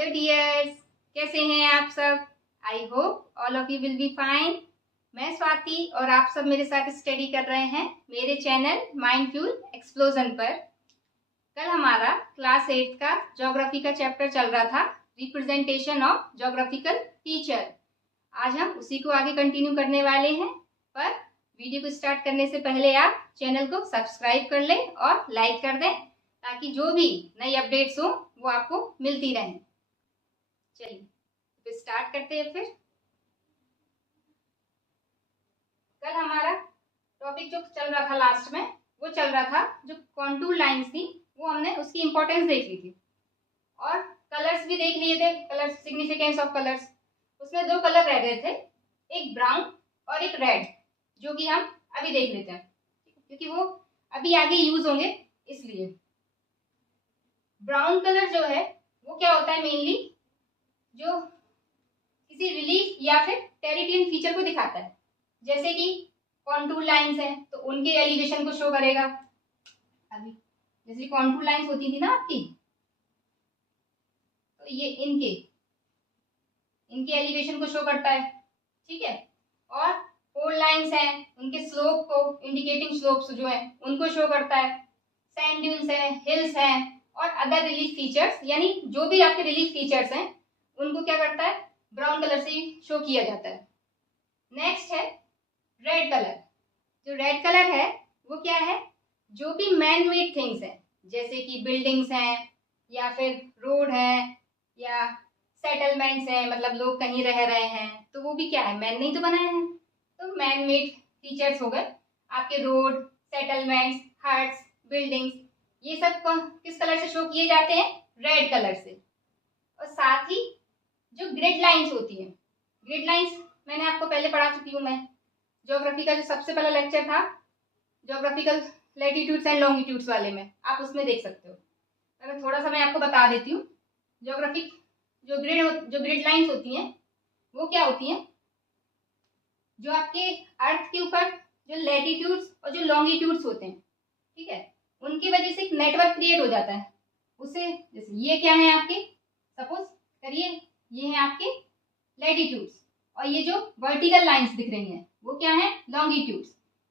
Hello dears, कैसे हैं आप सब। I hope all of you will be fine. मैं स्वाति और आप सब मेरे साथ स्टडी कर रहे हैं मेरे चैनल माइंड फ्यूल एक्सप्लोजन पर। कल हमारा क्लास 8 का ज्योग्राफी का चैप्टर चल रहा था, रिप्रेजेंटेशन ऑफ ज्योग्राफिकल फीचर। आज हम उसी को आगे कंटिन्यू करने वाले हैं, पर वीडियो को स्टार्ट करने से पहले आप चैनल को सब्सक्राइब कर लें और लाइक कर दें, ताकि जो भी नई अपडेट्स हो वो आपको मिलती रहें। चलिए तो स्टार्ट करते हैं। फिर कल हमारा टॉपिक जो चल रहा था लास्ट में, वो चल रहा था जो कॉन्टूर लाइंस थी, वो हमने उसकी इंपॉर्टेंस देख ली थी और कलर्स भी देख लिए थे, कलर्स, सिग्निफिकेंस ऑफ कलर्स। उसमें दो कलर रह गए थे, एक ब्राउन और एक रेड, जो कि हम अभी देख लेते हैं क्योंकि वो अभी आगे यूज होंगे। इसलिए ब्राउन कलर जो है वो क्या होता है, मेनली जो किसी रिलीफ या फिर टेरिटियन फीचर को दिखाता है। जैसे कि कॉन्टूर लाइंस हैं तो उनके एलिवेशन को शो करेगा। अभी जैसे कॉन्टूर लाइंस होती थी ना आपकी, तो ये इनके एलिवेशन को शो करता है, ठीक है। और फोर लाइंस हैं, उनके स्लोप को, इंडिकेटिंग स्लोप्स जो है उनको शो करता है। सैंड ड्यून्स हैं, हिल्स हैं और अदर रिलीफ फीचर्स, यानी जो भी आपके रिलीफ फीचर्स हैं उनको क्या करता है, ब्राउन कलर से शो किया जाता है। नेक्स्ट है रेड कलर। जो रेड कलर है वो क्या है, जो भी मैन मेड थिंग्स हैं, जैसे कि बिल्डिंग्स हैं या फिर रोड है या सेटलमेंट्स हैं, मतलब लोग कहीं रह रहे हैं, तो वो भी क्या है, मैन ने ही तो बनाए हैं। तो मैन मेड फीचर्स हो गए आपके, रोड, सेटलमेंट्स, हट्स, बिल्डिंग्स, ये सब किस कलर से शो किए जाते हैं, रेड कलर से। और साथ ही जो ग्रिड लाइंस होती हैं, ग्रिड लाइंस मैंने आपको पहले पढ़ा चुकी हूँ। मैं ज्योग्राफी का जो सबसे पहला लेक्चर था, ज्योग्राफिकल लैटिट्यूड्स एंड लॉन्गिट्यूड्स वाले में, आप उसमें देख सकते हो। अगर थोड़ा सा मैं आपको बता देती हूँ, ज्योग्राफिक जो ग्रिड लाइंस होती हैं वो क्या होती हैं, जो आपके अर्थ के ऊपर जो लैटिट्यूड्स और जो लॉन्गिट्यूड्स होते हैं, ठीक है, उनकी वजह से एक नेटवर्क क्रिएट हो जाता है। उसे जैसे ये क्या है आपके, सपोज करिए ये है आपके लैटिट्यूड्स, और ये जो वर्टिकल लाइंस दिख रही हैं वो क्या है, लॉन्गिट्यूड्स।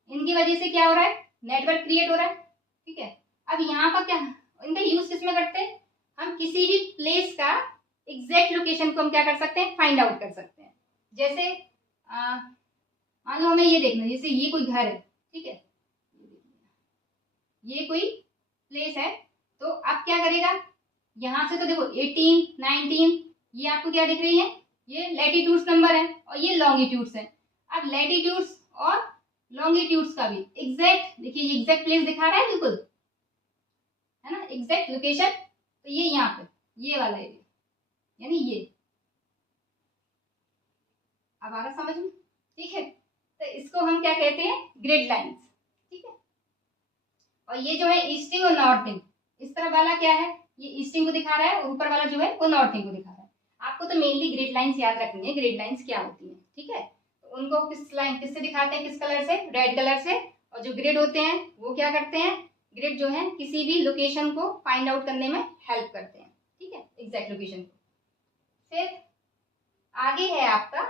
इनकी वजह से क्या हो रहा है, नेटवर्क क्रिएट हो रहा है, ठीक है। अब यहाँ का क्या, इनका यूज किसमें करते हैं, हम किसी भी प्लेस का एग्जैक्ट लोकेशन को हम क्या कर सकते हैं, फाइंड आउट कर सकते हैं। जैसे मान लो हमें ये देखना, जैसे ये कोई घर है, ठीक है, ये कोई प्लेस है, तो अब क्या करेगा, यहाँ से तो देखो 18, 19, ये आपको क्या दिख रही है, ये लैटिट्यूड्स नंबर है और ये लॉन्गिट्यूड्स है। अब लैटिट्यूड्स और लॉन्गिट्यूड्स का भी एग्जैक्ट, देखिए ये एग्जैक्ट प्लेस दिखा रहा है, बिल्कुल है ना, एग्जैक्ट लोकेशन। तो ये यहाँ पे ये वाला एरिया, यानी ये, अब आ रहा समझ में, ठीक है। तो इसको हम क्या कहते हैं, ग्रिड लाइंस, ठीक है। और ये जो है ईस्टिंग और नॉर्थिंग, इस तरफ वाला क्या है, ये ईस्टिंग को दिखा रहा है और ऊपर वाला जो है वो नॉर्थिंग को दिखा रहा है। आपको तो मेनली ग्रिड लाइंस याद रखनी है, ग्रिड लाइंस क्या होती है, ठीक है। तो उनको किससे दिखाते हैं, किस कलर से, रेड कलर से। और जो ग्रिड होते हैं वो क्या करते हैं, ग्रिड जो है किसी भी लोकेशन को फाइंड आउट करने में हेल्प करते हैं, ठीक है, एग्जैक्ट लोकेशन को। फिर आगे है आपका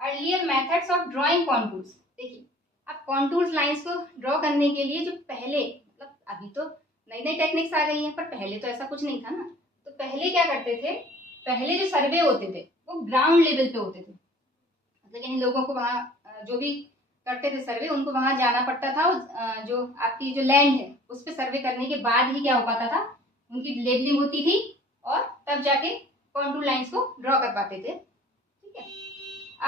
earlier methods of drawing contours. देखिए अब कॉन्टूर्स लाइंस को ड्रॉ करने के लिए जो पहले, मतलब अभी तो नई नई टेक्निक्स आ गई हैं, पर पहले तो ऐसा कुछ नहीं था ना। तो पहले क्या करते थे, पहले जो सर्वे होते थे वो ग्राउंड लेवल पे होते थे, मतलब यानी लोगों को वहाँ जो भी करते थे सर्वे, उनको वहाँ जाना पड़ता था, जो आपकी जो लैंड है उस पर सर्वे करने के बाद ही क्या हो पाता था, उनकी लेबलिंग होती थी और तब जाके कॉन्टूर लाइंस को ड्रॉ कर पाते थे, ठीक है।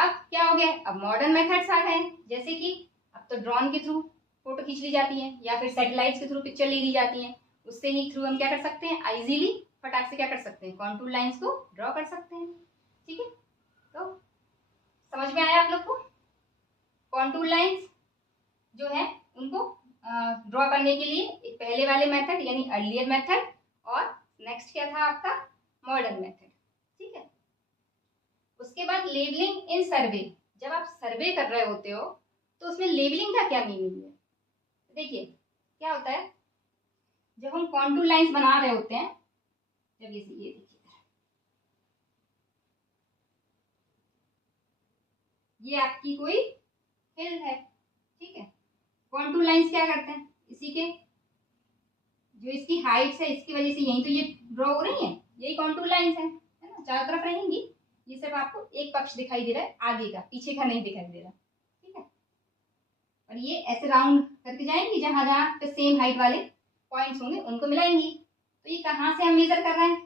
अब क्या हो गया, अब मॉडर्न मेथड्स आ गए हैं, जैसे कि अब तो ड्रोन के थ्रू फोटो खींच ली जाती है या फिर सैटेलाइट्स के थ्रू पिक्चर ले ली जाती है। उससे ही थ्रू हम क्या कर सकते हैं, इजीली फटाक से क्या कर सकते हैं, कॉन्टूर लाइंस को ड्रॉ कर सकते हैं, ठीक है। तो समझ में आया आप लोग को, कॉन्टूर लाइंस जो है उनको ड्रॉ करने के लिए एक पहले वाले मेथड यानी अर्लियर मेथड, और नेक्स्ट क्या था आपका, मॉडर्न मेथड, ठीक है। उसके बाद लेबलिंग इन सर्वे, जब आप सर्वे कर रहे होते हो तो उसमें लेबलिंग का क्या मीनिंग है। देखिए क्या होता है, जब हम कॉन्टूर लाइंस बना रहे होते हैं, जब ये देखिए ये आपकी कोई हिल है, ठीक है। कॉन्टूर लाइंस क्या करते हैं, इसी के जो इसकी हाइट्स है इसकी वजह से यही तो ये ड्रॉ हो रही है, यही कॉन्टूर लाइंस है ना, चारों तरफ रहेंगी। ये सिर्फ आपको एक पक्ष दिखाई दे रहा है, आगे का, पीछे का नहीं दिखाई दे रहा, ठीक है। और ये ऐसे राउंड करके जाएंगी, जहां जहां पे सेम हाइट वाले पॉइंट्स होंगे उनको मिलाएंगी। तो ये कहाँ से हम मेजर कर रहे हैं,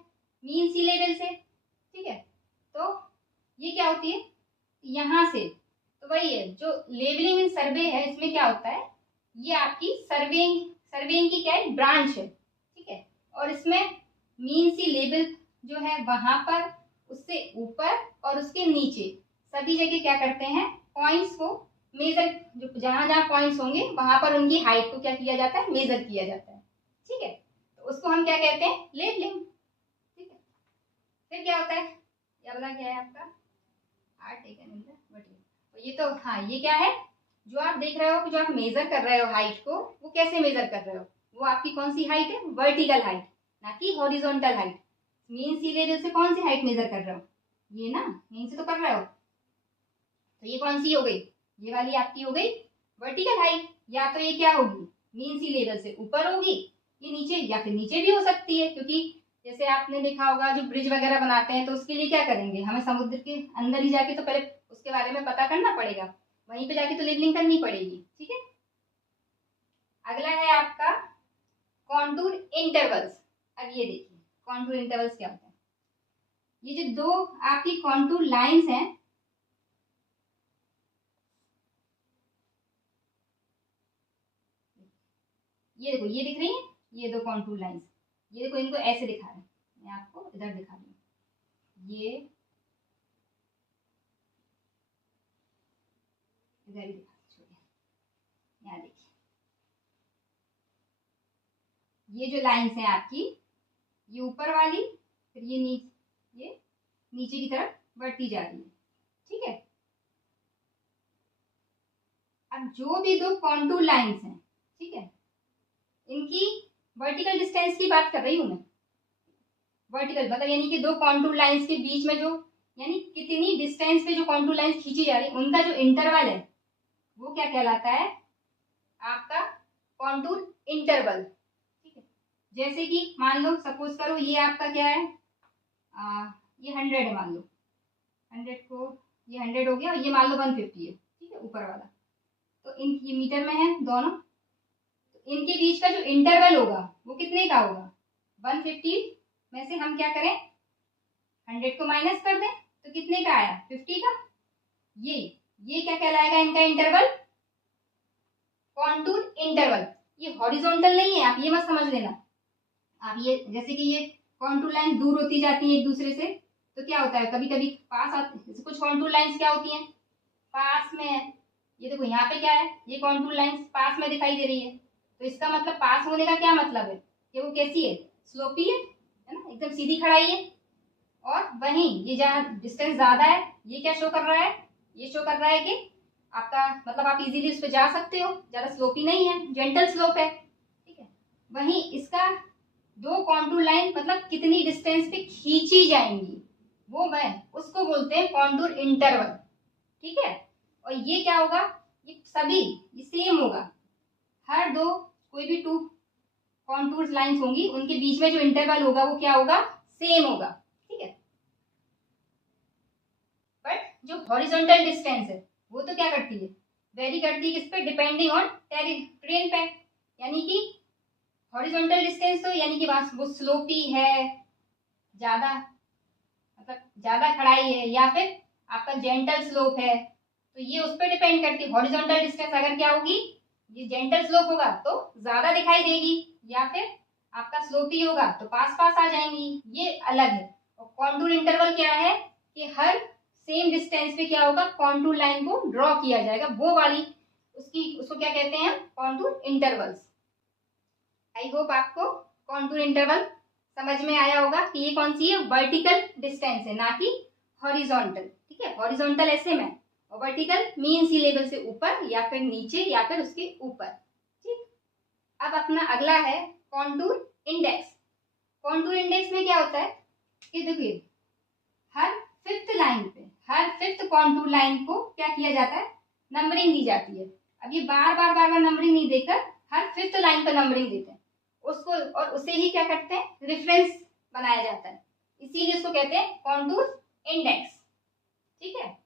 मीन सी लेवल से, ठीक है। तो ये क्या होती है, यहाँ से, तो वही है जो लेवलिंग इन सर्वे है, इसमें क्या होता है, ये आपकी सर्वेइंग की क्या है, ब्रांच है, ठीक है। और इसमें मीन सी लेवल जो है वहां पर, उससे ऊपर और उसके नीचे सभी जगह क्या करते हैं, पॉइंट्स को मेजर, जो जहां जहां पॉइंट्स होंगे वहां पर उनकी हाइट को क्या किया जाता है, मेजर किया जाता है, ठीक है। तो उसको हम क्या कहते हैं, लेवलिंग, ठीक है। फिर क्या होता है, ये वाला क्या है आपका, are taken in the vertical. तो ये तो हाँ, ये क्या है, जो आप देख रहे हो कि जो आप मेजर कर रहे हो हाइट को, वो कैसे मेजर कर रहे हो, वो आपकी कौन सी हाइट है, वर्टिकल हाइट, ना कि हॉरिजॉन्टल हाइट। मीन सी लेवल से कौन सी हाइट मेजर कर रहे हो, ये ना, मीन से तो कर रहे हो, तो ये कौन सी हो गई, ये वाली आपकी हो गई वर्टिकल हाइट। या तो ये क्या होगी, मीन सी लेवल से ऊपर होगी, ये नीचे, या फिर नीचे भी हो सकती है, क्योंकि जैसे आपने देखा होगा जो ब्रिज वगैरह बनाते हैं, तो उसके लिए क्या करेंगे, हमें समुद्र के अंदर ही जाके तो पहले उसके बारे में पता करना पड़ेगा, वहीं पे जाके तो लेवलिंग करनी पड़ेगी, ठीक है। अगला है आपका कॉन्टूर इंटरवल्स। अब ये देखिए कॉन्टूर इंटरवल्स क्या होता है, ये जो दो आपकी कॉन्टूर लाइंस हैं, ये देखो, ये दिख रही है, ये दो कॉन्टूर लाइंस, ये देखो, इनको ऐसे दिखा रहे हैं, मैं आपको इधर दिखा रही हूँ, ये इधर ही दिखा, छोड़िए, यहाँ देखिए, ये जो लाइंस हैं आपकी, ये ऊपर वाली, फिर ये नीचे की तरफ बढ़ती जा रही है, ठीक है। अब जो भी दो कॉन्टूर लाइंस हैं, ठीक है, इनकी वर्टिकल डिस्टेंस की बात कर रही हूं मैं, वर्टिकल मतलब यानी कि दो कॉन्टूर लाइंस के बीच में जो, यानी कितनी डिस्टेंस पे जो कॉन्टूर लाइंस खींची जा रही है, उनका जो इंटरवल है वो क्या कहलाता है, आपका कॉन्टूर इंटरवल, ठीक है। जैसे कि मान लो, सपोज करो ये आपका क्या है, ये 100 है, मान लो 100 को, ये 100 हो गया, और ये मान लो 150 है, ठीक है, ऊपर वाला। तो इन, ये मीटर में है दोनों, तो इनके बीच का जो इंटरवल होगा वो कितने का होगा, 150 में से हम क्या करें, 100 को माइनस कर दें, तो कितने का आया, 50 का। ये क्या कहलाएगा, इनका इंटरवल, कॉन्टूर इंटरवल। ये हॉरिजॉन्टल नहीं है, आप ये मत समझ लेना। आप ये, जैसे कि ये कॉन्टूर लाइन दूर होती जाती है एक दूसरे से, तो क्या होता है, कभी कभी पास आते, जैसे कुछ कॉन्टूर लाइंस क्या होती हैं, पास में है, ये देखो यहाँ पे क्या है, ये कॉन्टूर लाइंस पास में दिखाई दे रही है, तो इसका मतलब पास होने का क्या मतलब है, कि वो कैसी है, स्लोपी है ना, एकदम सीधी खड़ाई है। और वहीं ये जहाँ डिस्टेंस ज्यादा है, ये क्या शो कर रहा है, ये शो कर रहा है कि आपका मतलब आप इजीली उस पर जा सकते हो, ज्यादा स्लोपी नहीं है, जेंटल स्लोप है, ठीक है। वहीं इसका दो कॉन्टूर लाइन मतलब कितनी डिस्टेंस पे खींची जाएंगी, वो मैं उसको बोलते हैं कॉन्टूर इंटरवल, ठीक है। और ये क्या होगा, ये सभी ये सेम होगा, हर दो कोई भी टू कॉन्टूर लाइंस होंगी, उनके बीच में जो इंटरवल होगा वो क्या होगा, सेम होगा, ठीक है। बट जो हॉरिजॉन्टल डिस्टेंस है वो तो क्या करती है, वेरी करती है, किस पे, डिपेंडिंग ऑन ट्रेन पे, यानी कि हॉरिजॉन्टल डिस्टेंस तो यानी कि वो स्लोपी है ज्यादा, मतलब ज्यादा खड़ाई है, या फिर आपका जेंटल स्लोप है, तो ये उस पर डिपेंड करती है। हॉरिजॉन्टल डिस्टेंस अगर क्या होगी, ये जेंटल स्लोप होगा तो ज्यादा दिखाई देगी, या फिर आपका स्लोपी होगा तो पास पास आ जाएंगी, ये अलग है। और कॉन्टूर इंटरवल क्या है, कि हर सेम डिस्टेंस पे क्या होगा, कॉन्टूर लाइन को ड्रॉ किया जाएगा, वो वाली उसको क्या कहते हैं, कॉन्टूर इंटरवल्स। आई होप आपको कॉन्टूर इंटरवल समझ में आया होगा कि ये कौन सी है, वर्टिकल डिस्टेंस है, ना कि हॉरिजॉन्टल, ठीक है। हॉरिजॉन्टल ऐसे में, और वर्टिकल मीन सी लेवल से ऊपर या फिर नीचे या फिर उसके ऊपर, ठीक। अब अपना अगला है कॉन्टूर इंडेक्स। कॉन्टूर इंडेक्स में क्या होता है कि देखिए, हर फिफ्थ लाइन पे, हर फिफ्थ कॉन्टूर लाइन को क्या किया जाता है, नंबरिंग दी जाती है। अब ये बार बार नंबरिंग नहीं देकर हर फिफ्थ लाइन पर नंबरिंग देते हैं उसको, और उसे ही क्या करते हैं, रेफरेंस बनाया जाता है, इसीलिए इसको कहते हैं कॉन्टूर इंडेक्स। ठीक है।